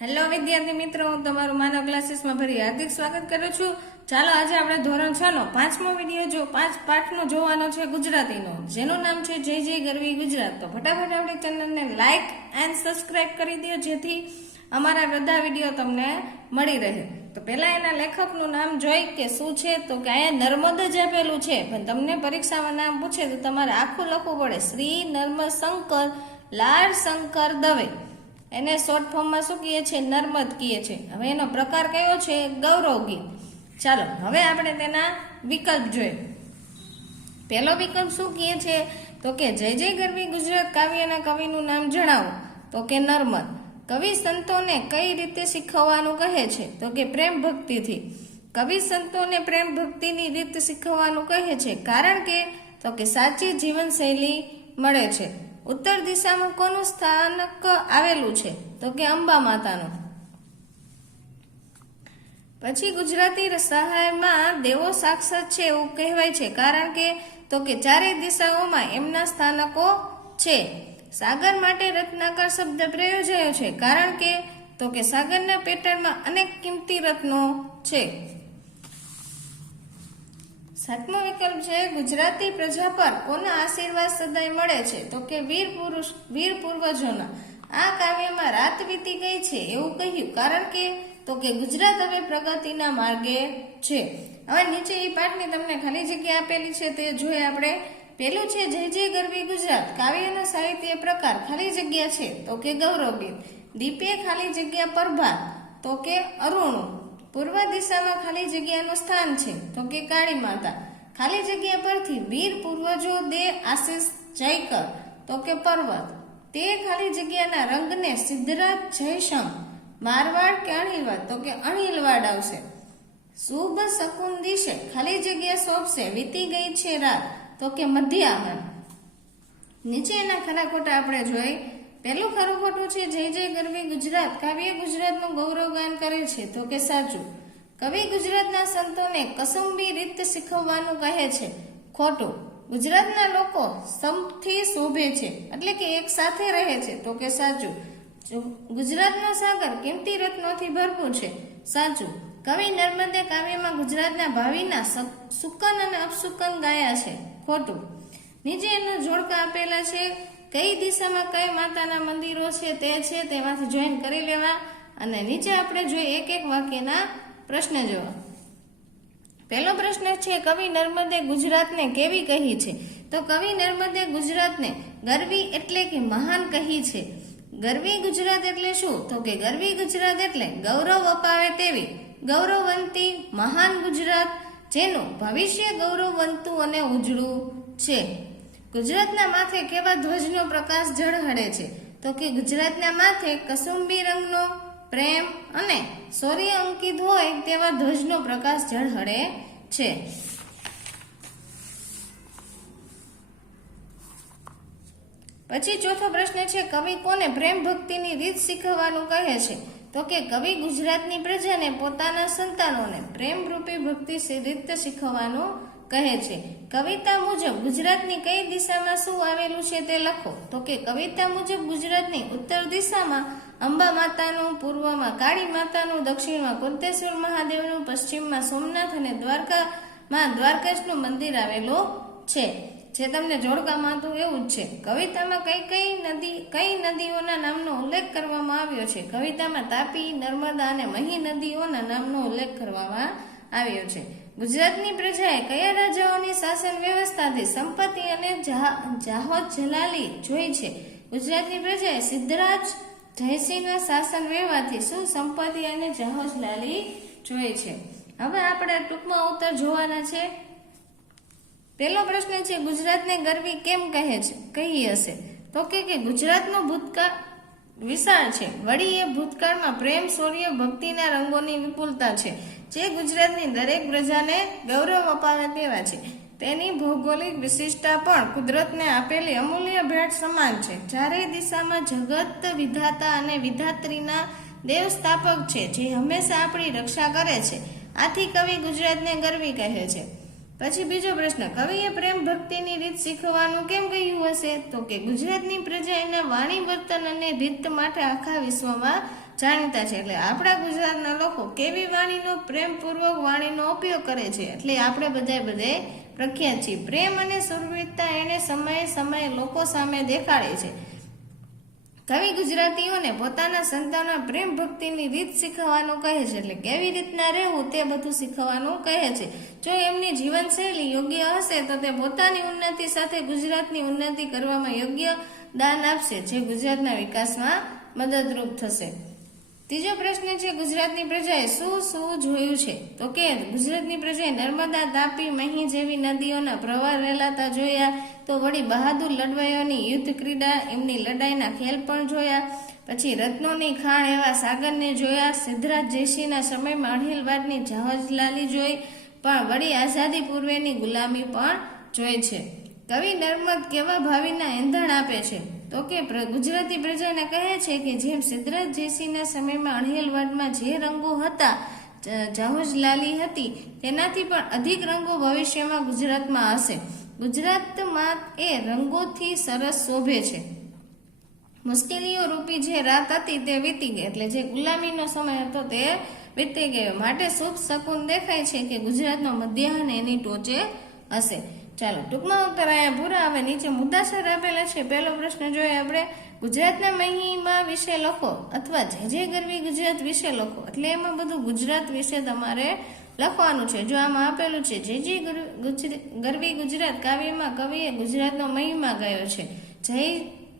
Hello વિદ્યાર્થી મિત્રો. તમારું માનવ ક્લાસીસમાં ફરી હાર્દિક સ્વાગત કરું છું. ચાલો આજે આપણે ધોરણ છ નો પાંચમો વીડિયો જો પાંચ પાઠનો જોવાનો છે ગુજરાતીનો. જેનું નામ છે જય જય ગરવી ગુજરાત. તો ફટાફટ આપણી ચેનલને લાઇક એન્ડ સબસ્ક્રાઇબ કરી દો, જેથી અમારા બધા વીડિયો તમને મળી રહે. તો પહેલાં એના લેખકનું નામ જોઈ કે શું છે? તો કે અહીંયા નર્મદ જ આપેલું છે. પણ તમને પરીક્ષામાં નામ પૂછે તો તમારે આખું લખવું પડે. શ્રી નર્મદ શંકર લાલ શંકર દવે. એને શોર્ટ ફોર્મમાં શું કહીએ છીએ? નર્મદ કહીએ છીએ. હવે એનો પ્રકાર કયો છે? ગૌરવ ગીત. ચાલો, હવે આપણે તેના વિકલ્પ જોઈએ. પહેલો વિકલ્પ શું કહે છે તો કે જય જય ગરવી ગુજરાત કાવ્યના કવિનું નામ જણાવો. તો કે નર્મદ. કવિ સંતોને કઈ રીતે શીખવવાનું કહે છે? તો કે પ્રેમ ભક્તિથી. કવિ સંતોને પ્રેમ ભક્તિની રીત શીખવવાનું કહે છે. કારણ કે, તો કે સાચી જીવનશૈલી મળે છે. ઉત્તર દિશામાં કોનું સ્થાનક આવેલું છે? તો કે અંબા માતાનું. પછી ગુજરાતી સહાયમાં દેવો સાક્ષાત છે એવું કહેવાય છે. કારણ કે, તો કે ચારેય દિશાઓમાં એમના સ્થાનકો છે. સાગર માટે રત્નાકર શબ્દ પ્રયોજાયો છે. કારણ કે, તો કે સાગરના પેટર્નમાં અનેક કિંમતી રત્નો છે. સાતમો વિકલ્પ છે, ગુજરાતી પ્રજા પર કોના આશીર્વાદ સદાય મળે છે? તો કે વીર પુરુષ, વીર પૂર્વજોના. આ કાવ્યમાં રાત વીતી ગઈ છે એવું કહ્યું. કારણ કે, તો કે ગુજરાત હવે પ્રગતિના માર્ગે છે. હવે નીચે એ પાઠની તમને ખાલી જગ્યા આપેલી છે, તે જોઈએ આપણે. પેલું છે, જય જય ગરવી ગુજરાત. કાવ્યનો સાહિત્ય પ્રકાર ખાલી જગ્યા છે. તો કે ગૌરવ ગીત દીપે ખાલી જગ્યા પ્રભાત તો કે અરુણું. પૂર્વ દિશામાં ખાલી જગ્યાનું સ્થાન છે, તો કે કાળી માતા. ખાલી જગ્યા પરથી વીર પૂર્વજો દે આશીષ, જયકર, તો કે પર્વત. તે ખાલી જગ્યાના રંગને સિદ્ધરાજ જયશંખ મારવાડ કે અણિલવાડ, તો કે અણિલવાડ આવશે. શુભ શકુન દિશે ખાલી જગ્યા સોંપશે, વીતી ગઈ છે રાત, તો કે મધ્યાહન. નીચે એના ખરા ખોટા આપણે જોઈ પહેલું ખરું ખોટું છે, જય જય ગરવી ગુજરાત. કાવ્ય ગુજરાતનું ગૌરવગાન કરે છે, તો કે સાચું? કવિ ગુજરાતના સંતોને કસુંબી રીત શીખવવાનું કહે છે. ખોટું. ગુજરાતના લોકો સંપથી શોભે છે, એટલે કે એક સાથે રહે છે, તો કે સાચું? ગુજરાતનો સાગર કિંમતી રત્નોથી ભરપૂર છે, સાચું. કવિ નર્મદે કાવ્યમાં ગુજરાતના ભાવિના સુકન અને અપસુકન ગાયા છે, ખોટું. નીચે એના જોડકા આપેલા છે કઈ દિશામાં કઈ માતાના મંદિરો છે તે છે તેમાંથી જોઈન કરી લેવા અને નીચે આપણે જોઈએ એક એક વાક્યના પ્રશ્ન જોવા. પહેલો પ્રશ્ન છે, કવિ નર્મદે ગુજરાતને કેવી કહી છે? તો કવિ નર્મદે ગુજરાતને ગરવી એટલે કે મહાન કહી છે. ગરવી ગુજરાત એટલે શું? તો કે ગરવી ગુજરાત એટલે ગૌરવ અપાવે તેવી. ગૌરવવંતી મહાન ગુજરાત, જેનું ભવિષ્ય ગૌરવવંતું અને ઉજળું છે. ગુજરાતના માથે કેવા ધ્વજનો પ્રકાશ ઝળહળે છે? તો કે ગુજરાતના માથે કસુંબી રંગનો પ્રેમ અને સૌર્ય અંકિત હોય તેવા ધ્વજનો પ્રકાશ ઝળહળે છે. પછી ચોથો પ્રશ્ન છે, કવિ કોને પ્રેમ ભક્તિની રીત શીખવવાનું કહે છે? તો કે કવિ ગુજરાતની પ્રજાને પોતાના સંતાનોને પ્રેમ રૂપી ભક્તિ રીત શીખવવાનું કહે છે, કવિતા મુજબ ગુજરાતની કઈ દિશામાં શું આવેલું છે તે લખો. તો કે, કવિતા મુજબ ગુજરાતની ઉત્તર દિશામાં અંબા માતાનું, પૂર્વમાં કાળી માતાનું, દક્ષિણમાં કુંતેશ્વર મહાદેવનું, પશ્ચિમમાં સોમનાથ અને દ્વારકામાં દ્વારકાશનું મંદિર આવેલું છે. જે તમને જોડકામાં હતું એવું જ છે. કવિતામાં કઈ કઈ નદી, કઈ નદીઓના નામનો ઉલ્લેખ કરવામાં આવ્યો છે? કવિતામાં તાપી, નર્મદા અને મહી નદીઓના નામનો ઉલ્લેખ કરવામાં આવ્યો છે. ગુજરાતની પ્રજાએ કયા રાજાઓની શાસન વ્યવસ્થાથી સંપત્તિ અને જાહોદ જલાલી જોઈ છે? ગુજરાતની પ્રજાએ સિદ્ધરાજ જયસિંહના શાસન વ્યવહારથી શું સંપત્તિ અને જાહોદ લાલી જોઈ છે? હવે આપણે ટૂંકમાં ઉત્તર જોવાના છે. પહેલો પ્રશ્ન છે, ગુજરાતને ગરવી કેમ કહે છે? કહી હશે. તો કે કે ગુજરાતનો ભૂતકાળ વિશાળ છે. વળી એ ભૂતકાળમાં પ્રેમ શૌર્ય ભક્તિના રંગોની વિપુલતા છે, જે ગુજરાતની દરેક પ્રજાને ગૌરવ અપાવે તેવા છે. તેની ભૌગોલિક વિશિષ્ટતા પણ કુદરતને આપેલી અમૂલ્ય ભેટ સમાન છે. ચારેય દિશામાં જગત, વિધાતા અને વિધાત્રીના દેવ સ્થાપક છે, જે હંમેશા આપણી રક્ષા કરે છે. આથી કવિ ગુજરાતને ગરવી કહે છે. પછી બીજો પ્રશ્ન, કવિએ પ્રેમ ભક્તિની રીત શીખવાનું કેમ કહ્યું હશે? તો કે ગુજરાતની પ્રજા એના વાણી, વર્તન અને રીત માટે આખા વિશ્વમાં જાણીતા છે. એટલે આપણા ગુજરાતના લોકો કેવી વાણીનો, પ્રેમપૂર્વક વાણીનો ઉપયોગ કરે છે? એટલે આપણે બધાય બધાય પ્રખ્યાત છીએ. પ્રેમ અને સુરવીરતા એને સમયે સમયે લોકો સામે દેખાડે છે. કવિ ગુજરાતીઓને પોતાના સંતાનોના પ્રેમ ભક્તિની રીત શીખવવાનું કહે છે એટલે કેવી રીતના રહેવું તે બધું શીખવવાનું કહે છે. જો એમની જીવનશૈલી યોગ્ય હશે તો તે પોતાની ઉન્નતિ સાથે ગુજરાતની ઉન્નતિ કરવામાં યોગ્ય દાન આપશે, જે ગુજરાતના વિકાસમાં મદદરૂપ થશે. ત્રીજો પ્રશ્ન છે, ગુજરાતની પ્રજાએ શું શું જોયું છે? તો કે ગુજરાતની પ્રજાએ નર્મદા, તાપી, મહી જેવી નદીઓના પ્રવાહ રેલાતા જોયા, તો વળી બહાદુર લડવાઈઓની યુદ્ધ ક્રીડા, એમની લડાઈના ખેલ પણ જોયા, પછી રત્નોની ખાણ એવા સાગરને જોયા, સિદ્ધરાજ જયસિંહના સમયમાં અણહિલવાડની જહાજલાલી જોઈ, પણ વળી આઝાદી પૂર્વેની ગુલામી પણ જોઈ છે. કવિ નર્મદ કેવા ભાવિના એંધણ આપે છે? તો કે ગુજરાતી પ્રજાને કહે છે કે જેમ સિદ્ધરાજ જયસિંહના સમયમાં અણહેલવાડમાં જે રંગો હતા જાહુજલાલી હતી, તેનાથી પણ અધિક રંગો ભવિષ્યમાં ગુજરાતમાં હશે. ગુજરાતમાં એ રંગોથી સરસ શોભે છે. મુશ્કેલીઓ રૂપી જે રાત હતી તે વીતી ગઈ, એટલે જે ગુલામીનો સમય હતો તે વીતી ગયો. માટે શુભ શકુન દેખાય છે કે ગુજરાતનો મધ્યાહન એની ટોચે હશે. ચાલો, ટૂંકમાં ઉત્તર અહીંયા પૂરા આવે નીચે મુદ્દાસર આપેલા છે. પહેલો પ્રશ્ન જોઈએ આપણે, ગુજરાતના મહિમા વિશે લખો અથવા જે જે ગરવી ગુજરાત વિશે લખો. એટલે એમાં બધું ગુજરાત વિશે તમારે લખવાનું છે. જો આમાં આપેલું છે, જે જે ગરવી ગુજરાત, કાવ્યમાં કવિએ ગુજરાતનો મહિમા ગયો છે. જય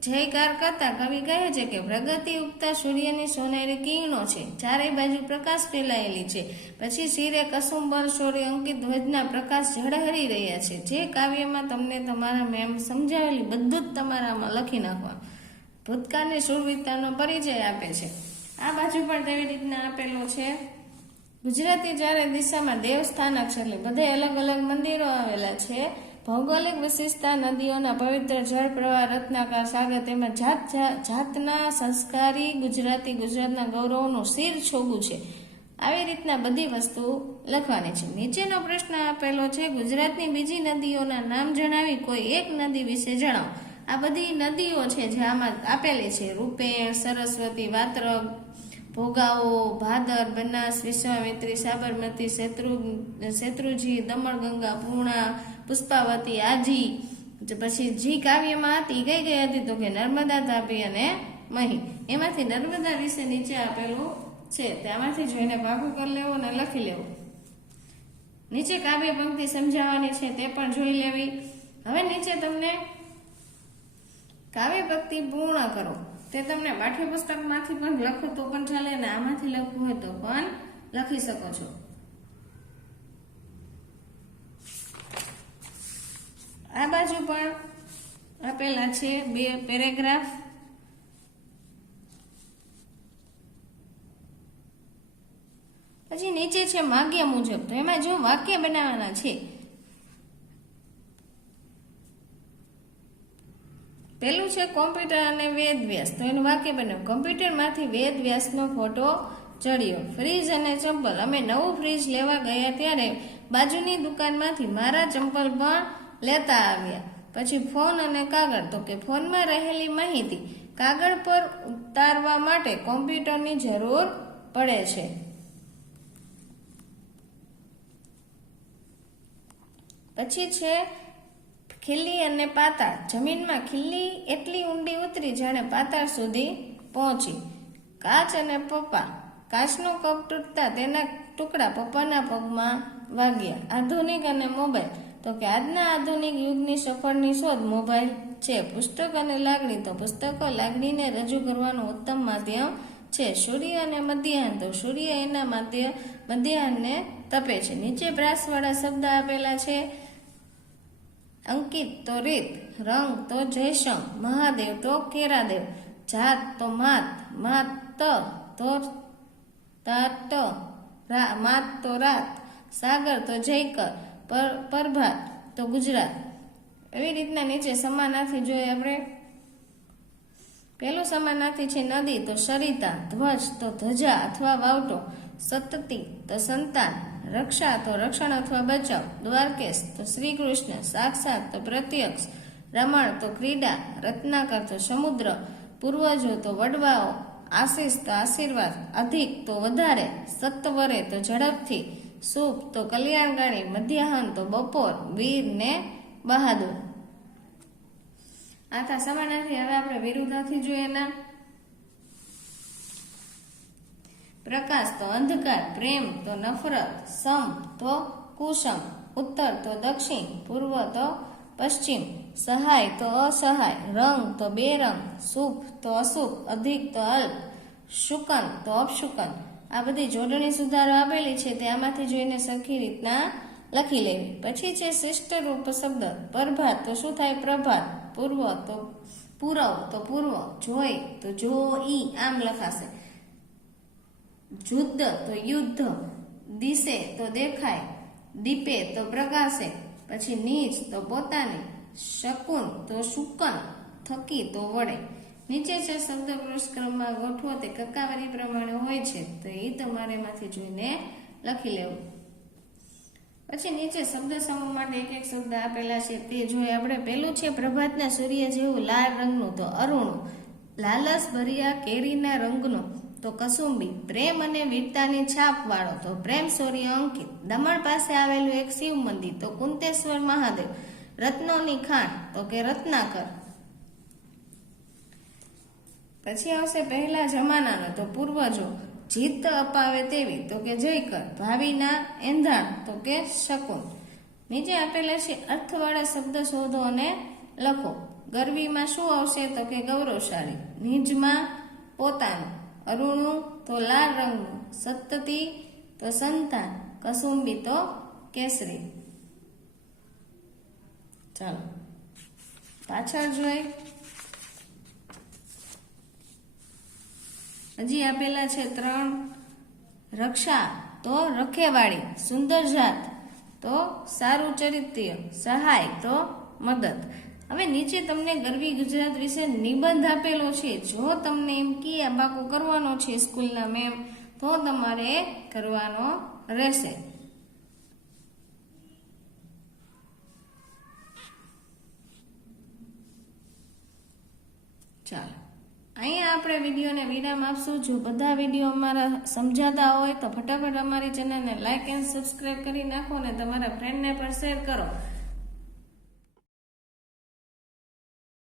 જયકાર કરતા કવિ કહે છે કે પ્રગતિ ઉગતા સૂર્યની સોનેરી કિરણો છે. ચારે બાજુ પ્રકાશ ફેલાયેલી છે. પછી શિરે કસુંબર, સોરે અંકિત ધ્વજના પ્રકાશ ઝળહરી રહ્યા છે. જે કાવ્યમાં તમને તમારા મેમ સમજાવેલી બધું જ તમારામાં લખી નાખવા ભૂતકાળની શૂરવીરતાનો પરિચય આપે છે. આ બાજુ પણ તેવી રીતના આપેલો છે. ગુજરાતી ચારે દિશામાં દેવસ્થાનક છે એટલે બધે અલગ અલગ મંદિરો આવેલા છે. ભૌગોલિક વિશેષતા નદીઓના પવિત્ર જળ પ્રવાહ રત્નાકાર સાગર તેમજ જાત જાતના સંસ્કારી ગુજરાતી ગુજરાતના ગૌરવનું શિર છોગું છે. આવી રીતના બધી વસ્તુ લખવાની છે. નીચેનો પ્રશ્ન આપેલો છે, ગુજરાતની બીજી નદીઓના નામ જણાવી કોઈ એક નદી વિશે જણાવો. આ બધી નદીઓ છે જે આમાં આપેલી છે. રૂપેણ, સરસ્વતી વાત્રક ભોગાવો, ભાદર, બનાસ, વિશ્વામિત્રી, સાબરમતી, શેત્રુ, શેત્રુજી, દમણગંગા, પૂર્ણા પુષ્પાવતી આજી. પછી જી કાવ્યમાં હતી, કઈ કઈ હતી તો કે નર્મદા તાપી અને મહી. એમાંથી નર્મદા વિશે નીચે આપેલું છે તેમાંથી જોઈને ભાગું કરી લેવું અને લખી લેવું. નીચે કાવ્ય પંક્તિ સમજાવવાની છે, તે પણ જોઈ લેવી. હવે નીચે તમને કાવ્ય ભક્તિ પૂર્ણ કરો. તે તમને પાઠ્યપુસ્તકમાંથી પણ લખો તો પણ ચાલે અને આમાંથી લખવું હોય તો પણ લખી શકો છો. આ બાજુ પણ આપેલા છે બે પેરેગ્રાફ. પછી નીચે છે વાક્ય મુજબ. તો એમાં જો વાક્ય બનાવવાના છે. પેલું છે કોમ્પ્યુટર અને વેદ વ્યાસ. તો એનું વાક્ય બનાવ કોમ્પ્યુટરમાંથી વેદ વ્યાસનો ફોટો ચડ્યો. ફ્રીજ અને ચંપલ. અમે નવું ફ્રીજ લેવા ગયા ત્યારે બાજુની દુકાનમાંથી મારા ચંપલ પણ લેતા આવ્યા. પછી ફોન અને કાગળ, તો કે ફોનમાં રહેલી માહિતી કાગળ પર ઉતારવા માટે કોમ્પ્યુટરની જરૂર પડે છે. પછી છે, ખીલ્લી અને પાતાળ. જમીનમાં ખીલ્લી એટલી ઊંડી ઉતરી જાણે પાતાળ સુધી પહોંચી. કાચ અને પપ્પા. કાચનો કપ તૂટતા તેના ટુકડા પપ્પાના પગમાં વાગ્યા. આધુનિક અને મોબાઈલ. તો કે આજના આધુનિક યુગની સફળની શોધ મોબાઈલ છે. પુસ્તક અને લાગણી તો પુસ્તકો લાગણીને રજૂ કરવાનું ઉત્તમ માધ્યમ છે. સૂર્ય અને મધ્યાહન તો સૂર્ય એના માધ્ય, મધ્યાહનને તપે છે. નીચે પ્રાસવાળા શબ્દ આપેલા છે. અંકિત તો રીત, રંગ તો જયસંગ મહાદેવ તો કેરાદેવ, જાત તો માત માત ત તો તાત માત તો રાત, સાગર તો જયકર પ્રભાત તો ગુજરાત. એવી રીતના નીચે સમાનાર્થી જોઈએ આપણે. પહેલું સમાનાર્થી છે નદી તો સરિતા, ધ્વજ તો ધજા અથવા વાવટો. સતતી તો સંતાન, રક્ષા તો રક્ષણ અથવા બચાવ. દ્વારકેશ તો શ્રી કૃષ્ણ સાક્ષાત તો પ્રત્યક્ષ. રમણ તો ક્રીડા, રત્નાકર તો સમુદ્ર. પૂર્વજો તો વડવાઓ, આશીષ તો આશીર્વાદ, અધિક તો વધારે, સત્વરે તો ઝડપથી. શુભ તો કલ્યાણકારી, મધ્યાહન તો બપોર, વીર ને બહાદુર. આ હતા સમાનાર્થી, હવે આપણે વિરુદ્ધાર્થી જોઈએ ના પ્રકાશ તો અંધકાર, પ્રેમ તો નફરત, સમ તો કુસમ, ઉત્તર તો દક્ષિણ, પૂર્વ તો પશ્ચિમ, સહાય તો અસહાય, રંગ તો બેરંગ, શુભ તો અશુભ, અધિક તો અલ્પ, શુકન તો અપશુકન. આ બધી જોડણી સુધારો આપેલી છે તે આમાંથી જોઈને સરખી રીતના લખી લેવી. પછી છે શિષ્ટ રૂપ શબ્દ. પ્રભાત તો શું થાય? પ્રભાત. પૂર્વ તો પૂરવ તો પૂર્વ. જોઈ તો જો ઈ આમ લખાશે. જુદ્ધ તો યુદ્ધ. દિશે તો દેખાય. દીપે તો પ્રકાશે. પછી નીચ તો પોતાની. શકુન તો શુકન. થકી તો વડે નીચે છે શબ્દ પુરસ્ક્રમમાં ગોઠવો તે કક્કાવારી પ્રમાણે હોય છે, તો એ તમારે એમાંથી જોઈને લખી લેવું. પછી નીચે શબ્દ સમૂહ માટે એક એક શબ્દ આપેલા છે, તે જોઈએ આપણે પેલું છે પ્રભાતના સૂર્ય જેવું લાલ રંગનું, તો અરુણું, લાલસ ભર્યા કેરીના રંગનું, તો કસુંબી, પ્રેમ અને વીરતાની છાપ વાળો તો પ્રેમ સૂર્ય અંકિત, દમણ પાસે આવેલું એક શિવ મંદિર, તો કુંતેશ્વર મહાદેવ, રત્નોની ખાણ, તો કે રત્નાકર પછી આવશે પહેલા જમાનાનો, તો પૂર્વજો જીત અપાવે તેવી, તો કે જયકર ભાવિના એંધાણ, તો કે શકુન. નીચે આપેલા છે, અર્થવાળા શબ્દ શોધો અને લખો. ગરવીમાં શું આવશે, તો કે ગૌરવશાળી. નિજમાં પોતાનું, અરુણું તો લાલ રંગનું, સતતી તો સંતાન, કસુંબી તો કેસરી. ચાલો. પાછળ જોઈ હજી આપેલા છે ત્રણ. રક્ષા તો રખેવાળી, સુંદર જાત તો સારું ચરિત્ર સહાય તો મદદ. હવે નીચે તમને ગરવી ગુજરાત વિશે નિબંધ આપેલો છે. જો તમને એમ કે આ બાકો કરવાનો છે સ્કૂલના મેમ, તો તમારે કરવાનો રહેશે. ચાલો. અહીંયા આપણે વિડીયોને વિરામ આપશું. જો બધા વીડિયો અમારા સમજાતા હોય તો ફટાફટ અમારી ચેનલને લાઇક એન્ડ સબસ્ક્રાઈબ કરી નાખો અને તમારા ફ્રેન્ડને પણ શેર કરો.